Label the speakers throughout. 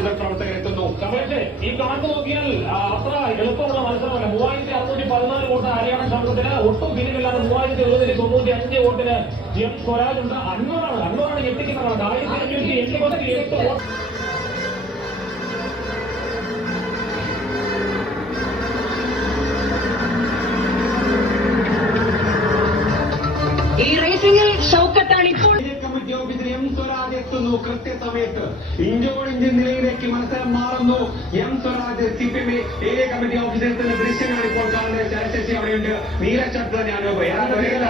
Speaker 1: കൂടുതൽ പ്രവർത്തകർ എത്തുന്നു
Speaker 2: പക്ഷേ ഈ കണക്ക് നോക്കിയാൽ അത്ര എളുപ്പമുള്ള മത്സരമല്ല. മൂവായിരത്തി അറുന്നൂറ്റി പതിനാല് വോട്ട് ഹരിയാണ സമൂഹത്തിന് ഒട്ടും പിന്നിലില്ലാതെ മൂവായിരത്തി എഴുപതിന് തൊണ്ണൂറ്റി അഞ്ച് വോട്ടിന് എം സ്വരാജ് ഉണ്ട്. അഞ്ഞൂറാണ് അഞ്ഞൂറാണ് ഞെട്ടിക്കുന്നത് ആയിരത്തി അഞ്ഞൂറ്റി എട്ട് വോട്ട്
Speaker 1: എത്തുന്നു കൃത്യസമയത്ത്. ഇഞ്ചോടിഞ്ച് നിലയിലേക്ക് മത്സരം മാറുന്നു. M Swaraj C P M area committee ഓഫീസിൽ ദൃശ്യങ്ങളാണ് ഇപ്പോൾ കാണുന്നത് ശരശശി അവിടെയുണ്ട്. നീല ഷർട്ട് തന്നെയാണ് സ്വരാജ്
Speaker 3: നീല-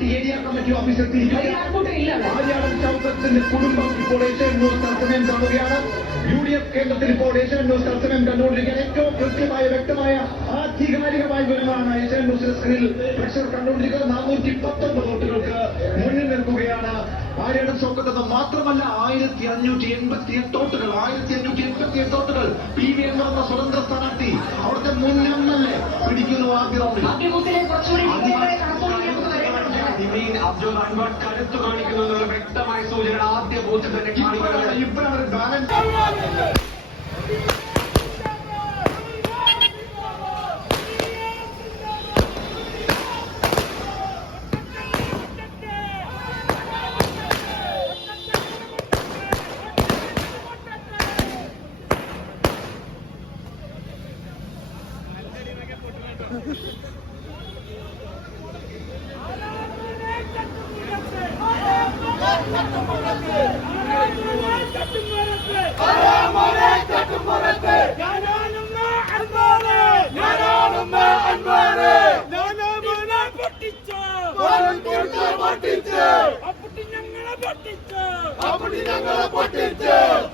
Speaker 3: പാർട്ടി ഏരിയ കമ്മിറ്റി ഓഫീസ് എത്തിയിരിക്കുകയാണ് ആര്യാടൻ ചൗക്കത്തിന്റെ കുടുംബം ഇപ്പോൾ ഏഷ്യൻ ന്യൂസ് തത്സമയം കാണുകയാണ്. യു ഡി എഫ് കേന്ദ്രത്തിൽ ഇപ്പോൾ ഏഷ്യൻ ന്യൂസ് തത്സമയം കണ്ടുകൊണ്ടിരിക്കുകയാണ് ഏറ്റവും കൃത്യമായ വ്യക്തമായ ആധികാരികമായ വിവരങ്ങളാണ് ഏഷ്യൻ ന്യൂസ് സ്ക്രീനിൽ പ്രഷർ കണ്ടുകൊണ്ടിരിക്കുന്നത്. നാനൂറ്റി വോട്ടുകൾക്ക് മുന്നിൽ നിൽക്കുകയാണ് ആര്യാടൻ ചൗക്കത്ത് മാത്രമല്ല ആയിരത്തി അഞ്ഞൂറ്റി എൺപത്തി എട്ട് വോട്ടുകൾ ആയിരത്തി അഞ്ഞൂറ്റി എൺപത്തി എട്ട് വോട്ടുകൾ പി വി എം എന്ന സ്വതന്ത്ര സ്ഥാനാർത്ഥി. അവിടുത്തെ മുൻ എം എൽ എ പിടിക്കുന്നു ആദ്യ റൗണ്ടിൽ.
Speaker 4: വരേണ്ടതുണ്ട്
Speaker 1: നിമീൻ അബ്ദുൾ അൻവർ കരുത്തു കാണിക്കുന്നു എന്നുള്ള വ്യക്തമായ സൂചന ആദ്യ ബൂത്തിൽ തന്നെ കാണിക്കുന്നത്
Speaker 3: ഇപ്പോഴാണ് ബാലൻസ്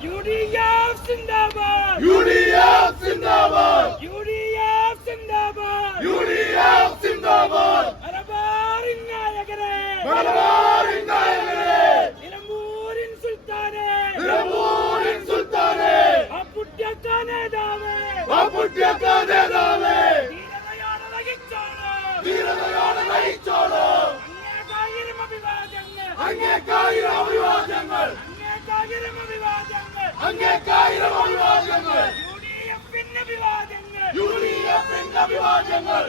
Speaker 5: യുഡിഎഫ് സിന്ദാബാദ് യുഡിഎഫ് സിന്ദാബാദ് U D എഫിന്റെ അഭിവാദ്യങ്ങൾ.